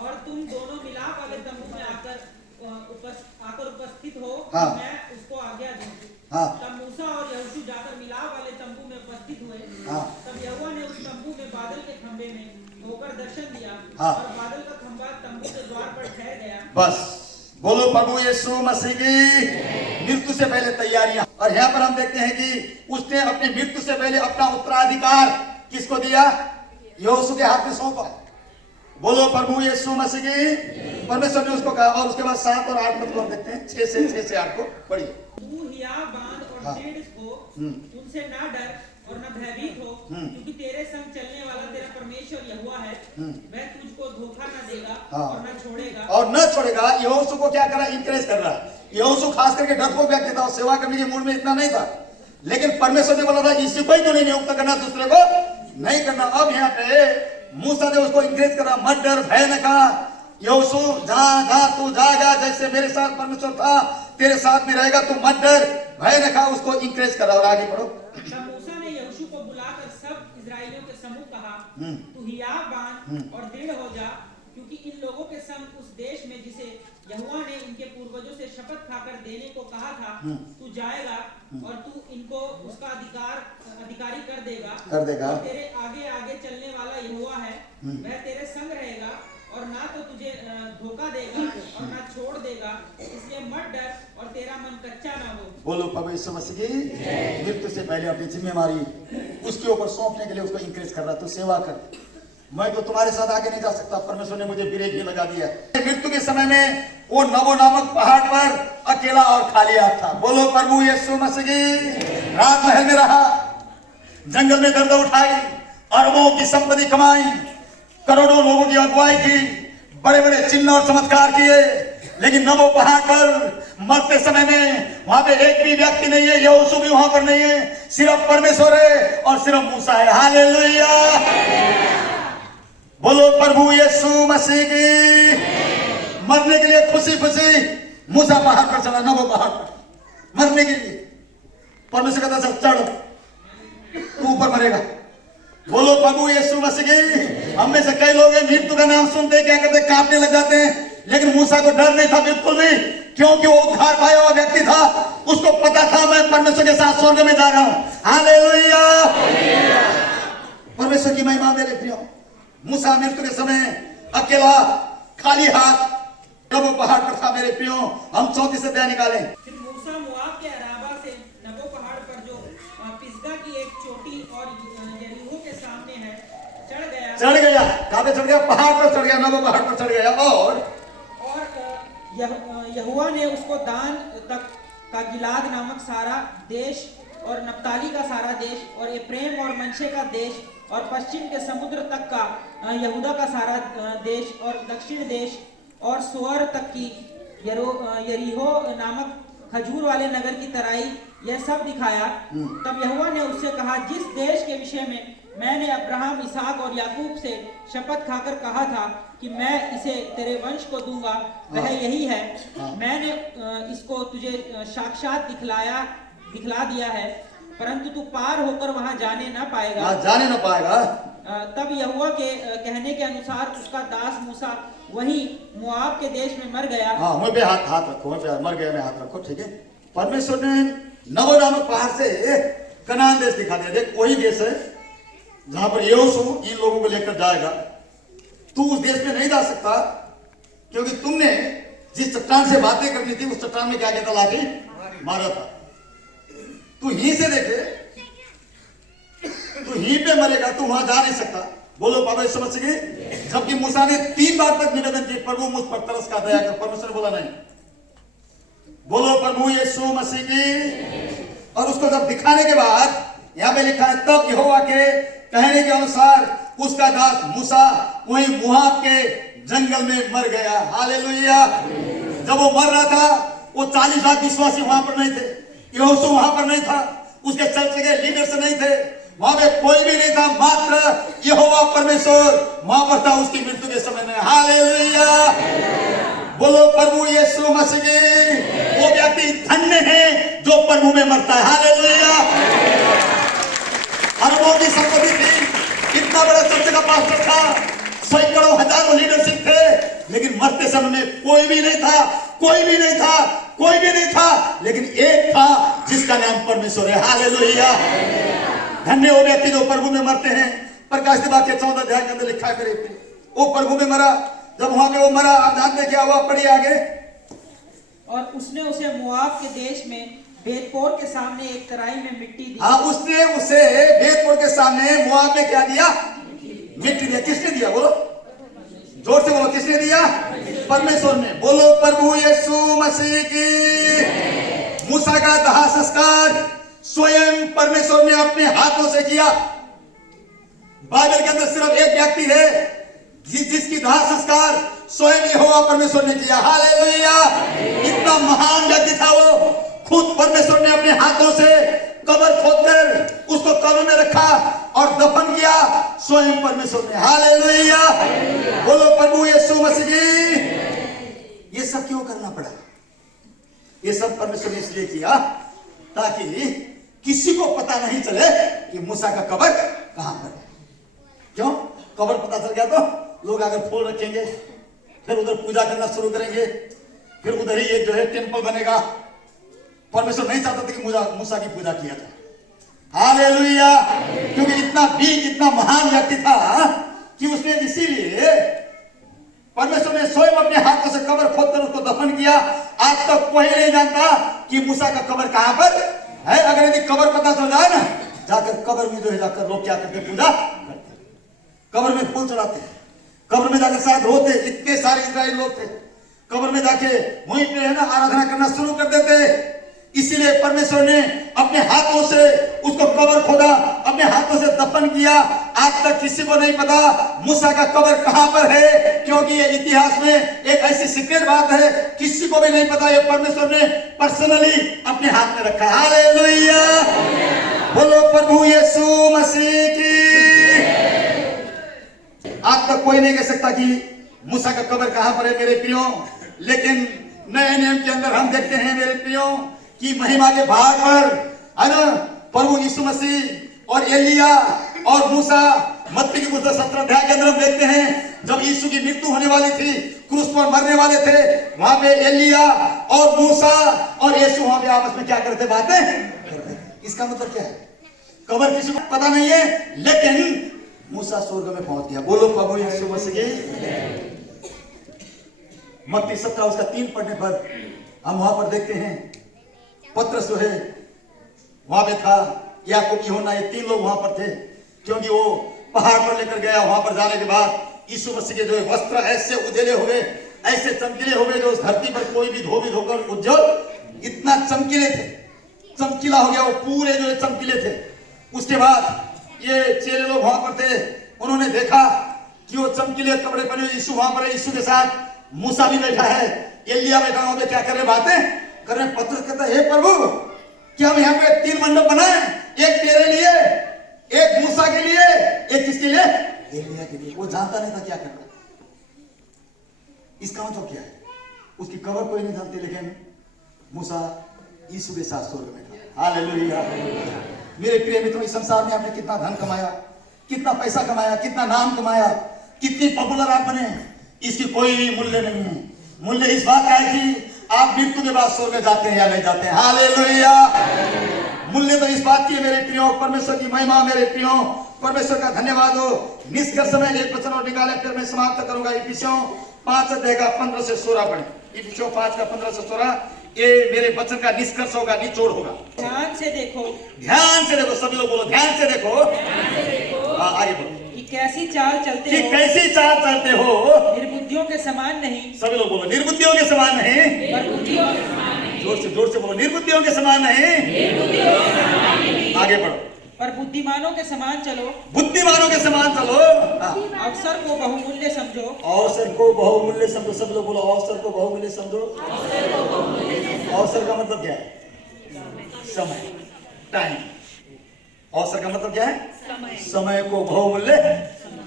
और तुम दोनों मिलाप वाले तंबू में आकर उपस्थित हो। हाँ। मैं उसको आज्ञा दूं। हाँ। तब मूसा और यहोशू जाकर मिलाप वाले तंबू में उपस्थित हुए। हाँ। तब यहोवा ने उस तंबू में बादल के खंभे में होकर दर्शन दिया। हाँ। और बादल का खंभा तंबू के द्वार पर ठहर गया। बस। बोलो प्रभु यीशु मसीह की। मृत्यु से पहले तैयारियां। और यहाँ पर हम देखते हैं कि उसने अपनी मृत्यु से पहले अपना उत्तराधिकार किसको दिया? यहोशू के हाथ में सौंपा। बोलो प्रभु यीशु मसीह की। परमेश्वर ने उसको कहा। और उसके बाद 7 और 8 मतलब देखते हैं, 6 से 8 को पढ़िए। तू हिया बांध और हाँ। दृढ़ हो, उनसे ना डर और न भयभीत हो, क्योंकि तेरे संग चलने वाला तेरा परमेश्वर यहोवा है। वह तुझको धोखा न देगा हाँ। और न छोड़ेगा। और न छोड़ेगा। यहोशू को क्या कर रहा है? इंकरेज कर रहा है। यहोशू खास करके डरपोक व्यक्ति था और सेवा करने के मूड में इतना नहीं था, लेकिन परमेश्वर ने बोला था इसी को ही तो नहीं नियुक्त करना, दूसरे को नहीं करना। अब यहाँ पे मूसा ने उसको इंकरेज करा, मत डर, भय न खा। यहोशू जहां तू जाएगा, जैसे मेरे साथ परमेश्वर था तेरे साथ भी रहेगा, तू मत डर, भय न खा। उसको इंकरेज करा। और आगे बढ़ो। तब मूसा ने यहोशू को बुलाकर सब इस्राएलियों के सम्मुख कहा, तू हिया बांध और दृढ़ हो जा, क्योंकि इन लोगों के संग उस देश में जिसे यहोवा ने इनके पूर्वजों से शपथ खाकर देने को कहा था, तू जाएगा और तू इनको उसका अधिकारी कर देगा। और तेरे आगे आगे चलने वाला यहोवा है, वह तेरे संग रहेगा और ना तो तुझे धोखा देगा और ना छोड़ देगा। इसलिए मत डर और तेरा मन कच्चा ना हो। बोलो प्रभु यीशु मसीह की। मृत्यु से पहले अपनी जिम्मेवारी उसके ऊपर सौंपने के लिए उसको इंकरेज कर रहा, तो सेवा कर। मैं तो तुम्हारे साथ आगे नहीं जा सकता, परमेश्वर ने मुझे ब्रेक ही लगा दिया। मृत्यु के समय में वो नबो नामक पहाड़ पर अकेला और खाली हाथ था। बोलो प्रभु यीशु मसीह की। राजमहल में रहा, जंगल में गर्द उठाई, अरबों की संपत्ति कमाई, करोड़ों लोगों की अगुवाई की, बड़े बड़े चिन्ह और चमत्कार किए, लेकिन नबो पहाड़ पर मरते समय में वहां पे एक भी व्यक्ति नहीं है, यहोशू भी वहां पर नहीं है, सिर्फ परमेश्वर है और सिर्फ मूसा है। हालेलुया। बोलो प्रभु यीशु मसीह की। मरने के लिए खुशी खुशी मूसा पहाड़ पर चला, नबो पहाड़ पर मरने के लिए। परमेश्वर कहता है चढ़, तू ऊपर मरेगा। बोलो प्रभु यीशु मसीह की। हम में से कई लोग मृत्यु का नाम सुनते क्या करते? कांपने लग जाते हैं। लेकिन मूसा को डर नहीं था बिल्कुल भी, क्योंकि वो उद्धार पाया हुआ व्यक्ति था। उसको पता था मैं परमेश्वर के साथ स्वर्ग में जा रहा हूं। हालेलुया। परमेश्वर की महिमा मेरे प्रियो। मूसा मृत्यु के समय अकेला खाली हाथ नबो पहाड़ पर था मेरे प्रियो। हम 34 अध्याय निकालें। फिर मूसा मोआब के अराबा से नबो पहाड़ पर जो पिसगा की एक चोटी और यरीहो के सामने है चढ़ गया। कहां पे चढ़ गया? पहाड़ पर चढ़ गया, नबो पहाड़ पर चढ़ गया। और यहोवा ने उसको दान तक का गिलाद नामक सारा देश और नप्ताली का सारा देश और एप्रेम और मनशे का देश और पश्चिम के समुद्र तक का यहूदा का सारा देश और दक्षिण देश और सोअर तक की यरीहो नामक खजूर वाले नगर की तराई, यह सब दिखाया। तब यहोवा ने उससे कहा, जिस देश के विषय में मैंने अब्राहम, इसहाक और याकूब से शपथ खाकर कहा था कि मैं इसे तेरे वंश को दूंगा, वह यही है। मैंने इसको तुझे साक्षात दिखला दिया है, परंतु तू पार होकर वहां जाने न पाएगा। जाने न पाएगा। तब यहोवा के कहने के अनुसार उसका दास मूसा वही मोआब के देश में मर गया। हाँ, मुझ पे हाथ रखो, मुझ पे मर गया में हाथ रखो, ठीक है। परमेश्वर ने नबो नामक पहाड़ से कनान देश दिखा दिया। देख, वही देश है जहां पर यहोशू इन लोगों को लेकर जाएगा। तू उस देश में नहीं जा सकता, क्योंकि तुमने जिस चट्टान से बातें करनी थी उस चट्टान में क्या कहता लाठी मारा था। तू यहीं से देखे, तू यहीं पे मरेगा, तू वहां जा नहीं सकता। बोलो परमेश्वर समझ सके। जबकि मूसा ने 3 बार तक निवेदन किया, प्रभु मुझ पर तरस का दया कर। परमेश्वर ने बोला नहीं। बोलो प्रभु यीशु मसीह की। और उसको जब दिखाने के बाद यहां पे लिखा है, तब यहोवा के कहने के अनुसार उसका दास मूसा वही मोआब के जंगल में मर गया। हालेलुया। जब वो मर रहा था, वो 40 लाख विश्वासी वहां पर नहीं थे, यहोशू वहां पर नहीं था, उसके चर्च के लीडर्स नहीं थे, वहां पे कोई भी नहीं था, मात्र यहोवा परमेश्वर वहां पर था उसकी मृत्यु के समय में। हालेलुया। बोलो प्रभु यीशु मसीह की। वो व्यक्ति धन्य है जो प्रभु में मरता है। हालेलुया। अरबों की संपत्ति थी, इतना बड़ा चर्च का पास्टर था, सैकड़ों हजारों लीडरशिप थे, लेकिन मरते समय में कोई भी नहीं था, कोई भी नहीं था, कोई भी नहीं था, लेकिन एक था जिसका नाम परमेश्वर है। हालेलुया। धन्य वो व्यक्ति जो प्रभु में मरते हैं। प्रकाश वाक्य 14 अध्याय के अंदर लिखा करे वो प्रभु में मरा। जब वहां पे वो मरा, आप जानते क्या हुआ? पढ़िए आगे। और उसने उसे मोआब के देश में बेतपोर के सामने एक कढ़ाई में मिट्टी दी। हाँ, उसने उसे बेतपोर के सामने मोआब में क्या दिया? मिट्टी दिया। किसने दिया? बोलो जोर से, बोलो किसने दिया? परमेश्वर ने। बोलो प्रभु यीशु मसीह की। मूसा का दाह संस्कार स्वयं परमेश्वर ने अपने हाथों से किया। बाइबल के अंदर सिर्फ एक व्यक्ति है जिसकी दाह संस्कार स्वयं यहोवा परमेश्वर ने किया। हालेलुया। इतना महान व्यक्ति था वो। खुद परमेश्वर ने अपने हाथों से कब्र खोदकर उसको कब्र में रखा और दफन किया, स्वयं परमेश्वर ने। हालेलुया। बोलो प्रभु यीशु मसीह की। ये सब क्यों करना पड़ा? ये सब परमेश्वर ने इसलिए किया ताकि किसी को पता नहीं चले कि मूसा का कब्र कहां पर है। क्यों? कब्र पता चल गया तो लोग अगर फूल रखेंगे, फिर उधर पूजा करना शुरू करेंगे, फिर उधर ही एक जो है टेंपल बनेगा। परमेश्वर नहीं चाहता था कि मूसा की पूजा किया जाए। हालेलुया। क्योंकि इतना बीज, इतना महान व्यक्ति था कि उसने इसीलिए परमेश्वर ने स्वयं अपने हाथों से कब्र खोदकर उसको दफन किया। आज तक कोई नहीं जानता कि मूसा का कब्र कहां पर है। अगर यदि कब्र पता चल जाए ना, जाकर कब्र में जो है जाकर लोग क्या करते? पूजा करते, कब्र में फूल चढ़ाते, कब्र में जाकर शायद रोते। इतने सारे इस्राएल लोग थे, कब्र में जाके वहीं पे है ना आराधना करना शुरू कर देते। इसीलिए परमेश्वर ने अपने हाथों से उसको कब्र खोदा, अपने हाथों से दफन किया। आज तक किसी को नहीं पता मूसा का कब्र कहां पर है, क्योंकि ये इतिहास में एक ऐसी सीक्रेट बात है, किसी को भी नहीं पता। ये परमेश्वर ने पर्सनली अपने हाथ में रखा। हालेलुया। बोलो प्रभु यीशु मसीह की। आज तक कोई नहीं कह सकता कि मूसा का कब्र कहां पर है मेरे प्रियो। लेकिन नए नियम के अंदर हम देखते हैं मेरे प्रियो कि महिमा के भाग पर है ना प्रभु यीशु मसीह और एलिया और मूसा। मत्ती की पुस्तक 17 अध्याय के अंदर हम देखते हैं जब यीशु की मृत्यु होने वाली थी, क्रूस पर मरने वाले थे, वहां पे एलिया और मूसा और यीशु वहां पे आपस में क्या करते? बातें करते। इसका मतलब क्या है? कब्र किसी को पता नहीं है, लेकिन मूसा स्वर्ग में पहुंच गया। बोलो प्रभु यीशु मसीह। मत्ती 17 उसका 3 पढ़ने पर हम वहां पर देखते हैं पत्रस जो है वहां पे था, याकूब, यूहन्ना, ये 3 लोग वहां पर थे। क्योंकि वो पहाड़ पर लेकर गया। वहां पर जाने के बाद यीशु मसीह के जो है वस्त्र ऐसे उजले हुए, ऐसे चमकीले हुए, जो उस धरती पर कोई भी धोबी धोकर उज्जवल, इतना चमकीले थे, चमकीला हो गया वो, पूरे जो है चमकीले थे। उसके बाद ये चेले लोग वहां पर थे, उन्होंने देखा कि वो चमकीले कपड़े पहने यीशु वहां पर है। यीशु के साथ मूसा भी बैठा है, एलिया बैठा, वहां पे क्या कर रहे? बातें कर रहे। पत्रस कहता है, हे प्रभु, क्या हम यहाँ पे 3 मंडप बनाए, एक तेरे लिए एक मूसा के लिए, एक किसके लिए? एलिया के लिए। वो जानता नहीं था क्या करना। इसका मतलब क्या है? उसकी कबर कोई नहीं जानते, लेकिन मूसा यीशु के साथ स्वर्ग में था। हालेलुया। मेरे प्रिय मित्रों, इस संसार में आपने कितना धन कमाया, कितना पैसा कमाया, कितना नाम कमाया, कितनी पॉपुलर आप बने, इसकी कोई मूल्य नहीं है। मूल्य इस बात का है कि आप मृत्यु के बाद स्वर्ग जाते हैं या नहीं जाते हैं। हालेलुया। मूल्य तो इस बात की है मेरे प्रियो, परमेश्वर की महिमा मेरे प्रियो, परमेश्वर का धन्यवाद हो। निष्कर्ष में एक वचन और निकाले, फिर मैं समाप्त करूंगा। इफिसियों 5 अध्याय का 15 से 16 पढ़े। इफिसियों 5 का 15 से 16, ये मेरे वचन का निष्कर्ष होगा, निचोड़ होगा। ध्यान से देखो, ध्यान से देखो, सभी लोग बोलो ध्यान से देखो। हाँ, आगे बोलो। कि कैसी चाल चलते कि हो, कैसी चाल चलते हो, निर्बुद्धियों के समान नहीं, सभी लोग बोलो निर्बुद्धियों के समान नहीं। पर बुद्धियों के समान नहीं, जोर से बोलो निर्बुद्धियों के समान नहीं। आगे बढ़ो। पर बुद्धिमानों के समान चलो, बुद्धिमानों के समान चलो। हाँ। अवसर को बहुमूल्य समझो, अवसर को बहुमूल्य समझो। सब लोग बोलो अवसर को बहुमूल्य समझो। अवसर का मतलब क्या है? समय, टाइम। अवसर का मतलब क्या है? समय को बहुमूल्य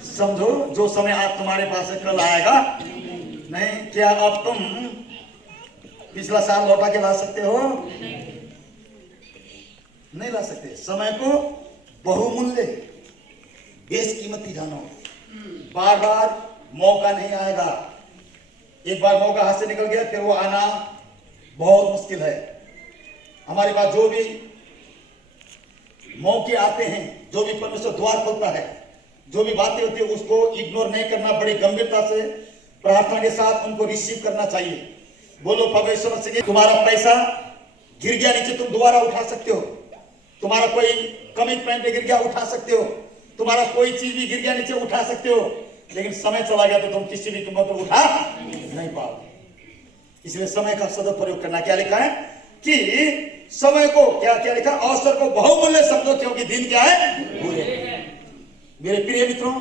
समझो। जो समय आज तुम्हारे पास है, कल आएगा नहीं। क्या अब तुम पिछला साल लौटा के ला सकते हो? नहीं ला सकते। समय को बहुमूल्य, बेशकीमती जानो। बार बार मौका नहीं आएगा। एक बार मौका हाथ से निकल गया, फिर वो आना बहुत मुश्किल है। हमारे पास जो भी मौके आते हैं, जो भी परमेश्वर द्वार खोलता है, जो भी बातें होती है, उसको इग्नोर नहीं करना, बड़ी गंभीरता से प्रार्थना के साथ उनको रिसीव करना चाहिए। बोलो परमेश्वर से, तुम्हारा पैसा गिर गया नीचे, तुम दोबारा उठा सकते हो। तुम्हारा कोई कमिटमेंट गिर गया, उठा सकते हो। तुम्हारा कोई चीज भी गिर गया नीचे, उठा सकते हो। लेकिन समय चला गया तो तुम किसी भी कीमत पर उठा नहीं पाओगे। इसलिए समय का सदुपयोग करना। क्या लिखा है कि समय को क्या क्या लिखा? अवसर को बहुमूल्य समझो, क्योंकि दिन क्या है? बुरे। मेरे प्रिय मित्रों,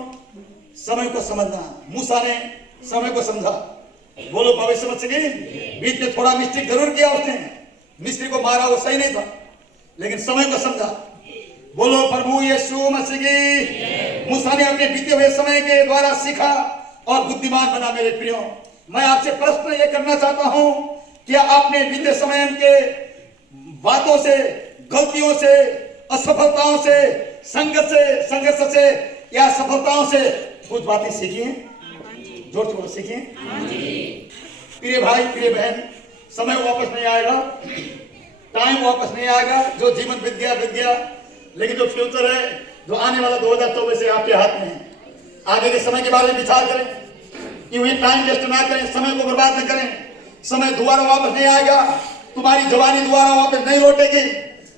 समय को समझना। मूसा ने समय को समझा। बोलो भविष्य समझ सके। बीच में थोड़ा मिस्टेक जरूर किया उसने, मिस्त्री को मारा, वो सही नहीं था, लेकिन समय को समझा। बोलो प्रभु यीशु मसीह की। मूसा ने अपने बीते हुए समय के द्वारा सीखा और बुद्धिमान बना। मेरे प्रियो, मैं आपसे प्रश्न ये करना चाहता हूं, क्या आपने बीते समय के बातों से, गलतियों से, असफलताओं से, संघर्ष से या सफलताओं से कुछ बातें सीखी हैं? जोर से बोलो, सीखी हैं? प्रिय भाई, प्रिय बहन, समय वापस नहीं आएगा, टाइम वापस नहीं आएगा। जो जीवन बीत गया, लेकिन जो फ्यूचर है, जो आने वाला 2024 है, आपके हाथ में है। आगे के समय के बारे में विचार करें, यूं ही टाइम वेस्ट ना करें, समय को बर्बाद न करें। समय दोबारा वापस नहीं आएगा। तुम्हारी जवानी दोबारा वापस नहीं लौटेगी,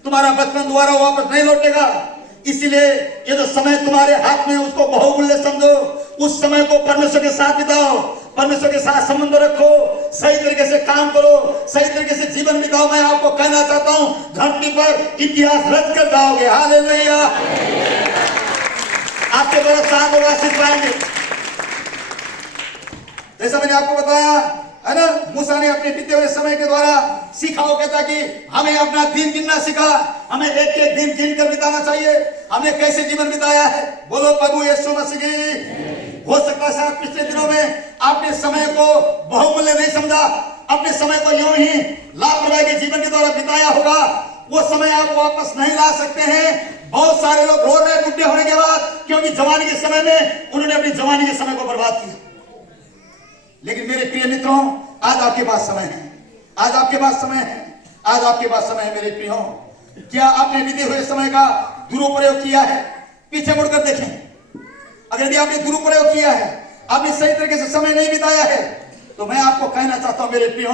तुम्हारा बचपन दोबारा वापस नहीं लौटेगा। इसलिए ये जो समय तुम्हारे हाथ में है, उसको बहुमूल्य समझो। उस समय को परमेश्वर के साथ बिताओ, परमेश्वर के साथ संबंध रखो, सही तरीके से काम करो, सही तरीके से जीवन बिताओ। मैं आपको कहना चाहता हूं, धरती पर इतिहास रच कर जाओगे। हालेलुया। आपके द्वारा 7 लोग आशीष पाएंगे। जैसा मैंने आपको बताया है ना, मूसा ने अपने बीते हुए समय के द्वारा सीखा। वो कहता कि हमें अपना दिन गिनना सीखा, हमें एक एक दिन गिन कर बिताना चाहिए। हमने कैसे जीवन बिताया है? बोलो प्रभु यीशु मसीह की। हो सकता है शायद पिछले दिनों में आपने समय को बहुमूल्य नहीं समझा, अपने समय को यूं ही लापरवाही के जीवन के द्वारा बिताया होगा। वो समय आप वापस नहीं ला सकते हैं। बहुत सारे लोग रो रहे हैं बुढ़े होने के बाद, क्योंकि जवानी के समय में उन्होंने अपनी जवानी के समय को बर्बाद किया। लेकिन मेरे प्रिय मित्रों, आज आपके पास समय है, आज आपके पास समय है, आज आपके पास समय है। मेरे प्रियो, क्या आपने बीते हुए समय का दुरुपयोग किया है? पीछे मुड़कर देखें। अगर यदि आपने दुरुपयोग किया है, आपने सही तरीके से समय नहीं बिताया है, तो मैं आपको कहना चाहता हूं मेरे प्रियो,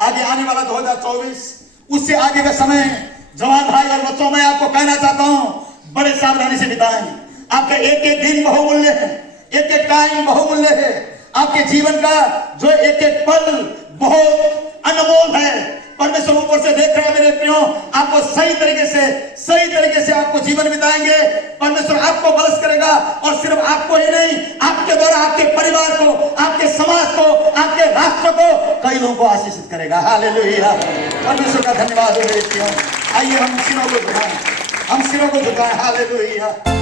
आगे आने वाला 2024, उससे आगे का समय, जवान भाई और बच्चों, मैं आपको कहना चाहता हूं, बड़े सावधानी से बिताएं। आपका एक एक दिन बहुमूल्य है, एक एक टाइम बहुमूल्य है। आपके जीवन का जो एक एक पल बहुत अनमोल है। परमेश्वर ऊपर से देख रहा है मेरे प्रियो, आपको सही तरीके से आपको जीवन बिताएंगे। परमेश्वर आपको बलस करेगा, और सिर्फ आपको ही नहीं, आपके द्वारा आपके परिवार को, आपके समाज को, आपके राष्ट्र को, कई लोगों को आशीषित करेगा। हालेलुया। परमेश्वर का धन्यवाद हो मेरे प्रियो। आइए हम सिरों को झुकाएं, हालेलुया।